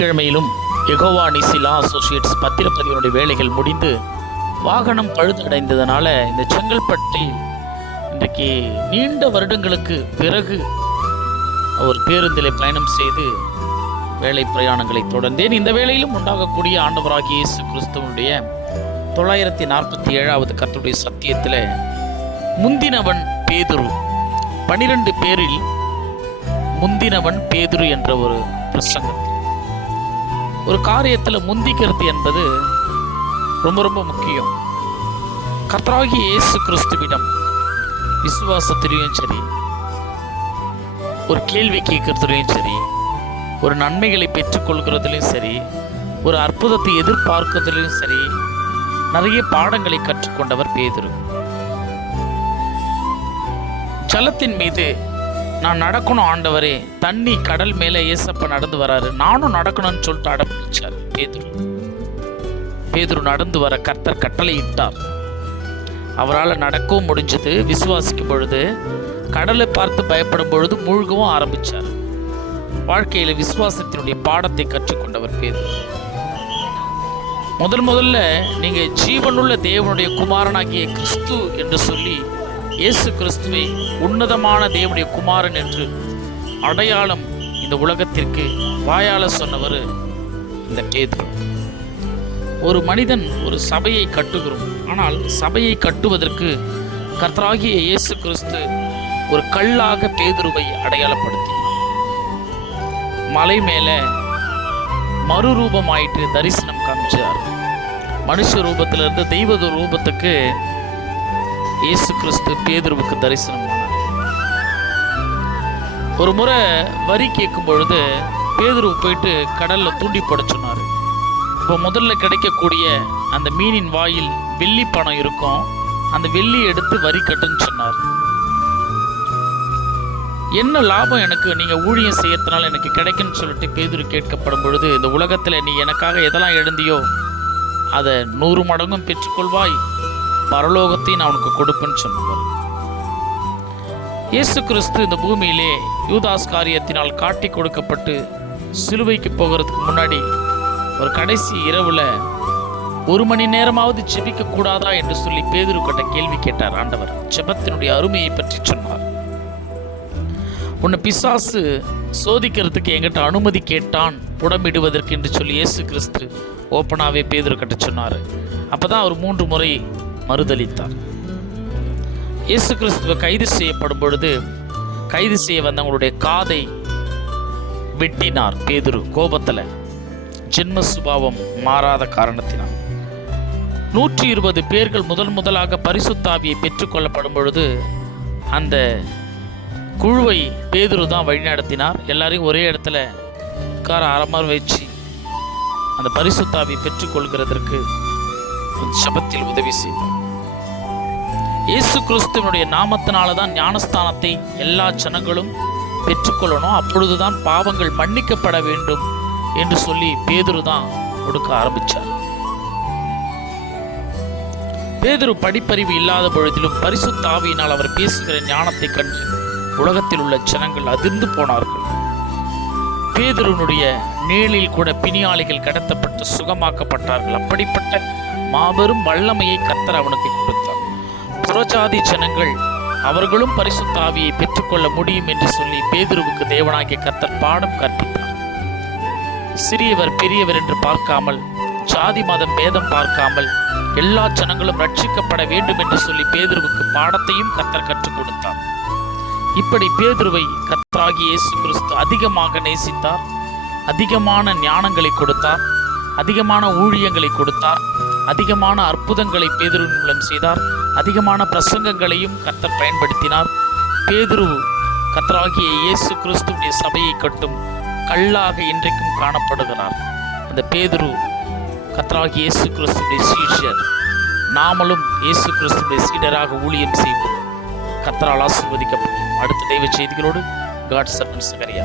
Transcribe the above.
வெள்ளிக்கிழமையிலும் Jehovah நிசிலா Associates பத்திரப்பதிவினுடைய வேலைகள் முடிந்து வாகனம் பழுதடைந்ததுனால இந்த செங்கல்பட்டில் இன்றைக்கு நீண்ட வருடங்களுக்கு பிறகு ஒரு பேருந்தில் பயணம் செய்து வேலை பிரயாணங்களை தொடர்ந்தேன். இந்த வேளையிலும் உண்டாகக்கூடிய ஆண்டவராகிய இயேசு கிறிஸ்துவனுடைய 947வது கர்த்தருடைய சத்தியத்தில் முந்தினவன் பேதுரு, 12 பேரில் முந்தினவன் பேதுரு என்ற ஒரு பிரசங்கத்தில் ஒரு காரியத்தில் முந்திக்கிறது என்பது ரொம்ப ரொம்ப முக்கியம். கர்த்தராகிய இயேசு கிறிஸ்துவிடம் விசுவாசத்திலையும் சரி, ஒரு கேள்வி கேட்கறதுலையும் சரி, ஒரு நன்மைகளை பெற்றுக்கொள்கிறதுலையும் சரி, ஒரு அற்புதத்தை எதிர்பார்க்கிறதுலையும் சரி, நிறைய பாடங்களை கற்றுக்கொண்டவர் பேதுரு. ஜலத்தின் மீது நான் நடக்கணும் ஆண்டவரே, தண்ணி கடல் மேலே ஏசப்ப நடந்து வராரு, நானும் நடக்கணும்னு சொல்லிட்டு அடம்பிடிச்சார் பேதுரு நடந்து வர கர்த்தர் கட்டளையிட்டார். அவரால் நடக்கவும் முடிஞ்சது. விசுவாசிக்கும் பொழுது, கடலை பார்த்து பயப்படும் பொழுது மூழ்கவும் ஆரம்பித்தார். வாழ்க்கையில் விசுவாசத்தினுடைய பாடத்தை கற்றுக்கொண்டவர் பேதுரு. முதல்ல நீங்கள் ஜீவனுள்ள தேவனுடைய குமாரனாகிய கிறிஸ்து என்று சொல்லி இயேசு கிறிஸ்துவை உன்னதமான தேவனுடைய குமாரன் என்று அடையாளம் இந்த உலகத்திற்கு வாயால சொன்னவர் இந்த பேதுரு. ஒரு மனிதன் ஒரு சபையை கட்டுகிறோம், ஆனால் சபையை கட்டுவதற்கு கர்த்தராகிய இயேசு கிறிஸ்து ஒரு கல்லாக பேதுருவை அடையாளப்படுத்தினார். மலை மேலே மறுரூபமாயிட்டு தரிசனம் காமிச்சார். மனுஷ ரூபத்திலிருந்து தெய்வ ரூபத்துக்கு இயேசு கிறிஸ்து பேதுருவுக்கு தரிசனம் ஆனார். ஒரு முறை வரி கேட்கும் பொழுது பேதுரு போயிட்டு கடல்ல தூண்டி போட சொன்னார். இப்போ முதல்ல கிடைக்கக்கூடிய அந்த மீனின் வாயில் வெள்ளி பணம் இருக்கும், அந்த வெள்ளி எடுத்து வரி கட்டுன்னு சொன்னார். என்ன லாபம் எனக்கு நீங்கள் ஊழியம் செய்யறதுனால எனக்கு கிடைக்குன்னு சொல்லிட்டு பேதுரு கேட்கப்படும் பொழுது, இந்த உலகத்தில் நீ எனக்காக எதெல்லாம் எழுந்தியோ அதை 100 மடங்கும் பெற்றுக்கொள்வாய், பரலோகத்தையும் நான் உனக்கு கொடுப்பேன்னு சொன்னார். இயேசு கிறிஸ்து இந்த பூமியிலே யூதாஸ் காரியத்தினால் காட்டி கொடுக்கப்பட்டு சிலுவைக்கு போகிறதுக்கு முன்னாடி ஒரு கடைசி இரவுல 1 மணி நேரமாவது ஜெபிக்க கூடாதா என்று சொல்லி பேதுரு கிட்ட கேள்வி கேட்டார். ஆண்டவர் ஜெபத்தினுடைய அருமையை பற்றி சொன்னார். உன்னை பிசாசு சோதிக்கிறதுக்கு என்கிட்ட அனுமதி கேட்டான் புடமிடுவதற்கு என்று சொல்லி இயேசு கிறிஸ்து ஓப்பனாகவே பேதுரு கிட்ட சொன்னார். அப்போதான் அவர் 3 முறை மறுதளித்தார். இயேசு கிறிஸ்துவ கைது செய்யப்படும் பொழுது கைது செய்ய வந்தவங்களுடைய காதை வெட்டினார் பேதுரு கோபத்தில், ஜென்ம சுபாவம் மாறாத காரணத்தினால். 120 பேர்கள் முதலாக பரிசுத்தாவியை பெற்றுக்கொள்ளப்படும் பொழுது அந்த குழுவை பேதுரு தான் வழிநடத்தினார். எல்லாரையும் ஒரே இடத்துல உட்கார அமர வச்சு அந்த பரிசுத்தாவியை பெற்றுக்கொள்கிறதற்கு சபத்தில் உதவி செய்தார். இயேசு கிறிஸ்துவனுடைய நாமத்தினால தான் ஞானஸ்தானத்தை எல்லா ஜனங்களும் பெற்றுக்கொள்ளணும், அப்பொழுதுதான் பாவங்கள் மன்னிக்கப்பட வேண்டும் என்று சொல்லி பேதுரு தான் கொடுக்க ஆரம்பித்தார். பேதுரு படிப்பறிவு இல்லாத பொழுதிலும் பரிசுத்த ஆவியினால் அவர் பேசுகிற ஞானத்தை கண்டு உலகத்தில் உள்ள ஜனங்கள் அதிர்ந்து போனார்கள். பேதுருனுடைய நிழலில் கூட பிணியாளிகள் கடத்தப்பட்டு சுகமாக்கப்பட்டார்கள். அப்படிப்பட்ட மாபெரும் வல்லமையை கர்த்தர் அவனுக்கு கொடுத்தார். புறஜாதி ஜனங்கள் அவர்களும் பரிசுத்த ஆவியை பெற்றுக்கொள்ள முடியும் என்று சொல்லி பேதுருவுக்கு தேவனாகிய கர்த்தர் பாடம் கற்பித்தார். சிறியவர் பெரியவர் என்று பார்க்காமல், ஜாதி மதம் பேதம் பார்க்காமல் எல்லா ஜனங்களும் ரட்சிக்கப்பட வேண்டும் என்று சொல்லி பேதுருவுக்கு பாடத்தையும் கர்த்தர் கற்றுக் கொடுத்தார். இப்படி பேதுருவை கர்த்தராகிய இயேசு கிறிஸ்து அதிகமாக நேசித்தார், அதிகமான ஞானங்களை கொடுத்தார், அதிகமான ஊழியங்களை கொடுத்தார், அதிகமான அற்புதங்களை பேதுருவின் மூலம் செய்தார், அதிகமான பிரசங்கங்களையும் கர்த்தர் பயன்படுத்தினார். பேதுரு கர்த்தராகிய இயேசு கிறிஸ்துவின் சபையை கட்டும் கல்லாக இன்றைக்கும் காணப்படுகிறார். அந்த பேதுரு கர்த்தராகிய இயேசு கிறிஸ்துவின் சீஷர். நாமளும் இயேசு கிறிஸ்துவின் சீடராக ஊழியம் செய்வோம். கர்த்தரால் ஆசீர்வதிக்கப்படும். அடுத்த தெய்வ செய்திகளோடு காட் சர்வன்ட் சகரியா.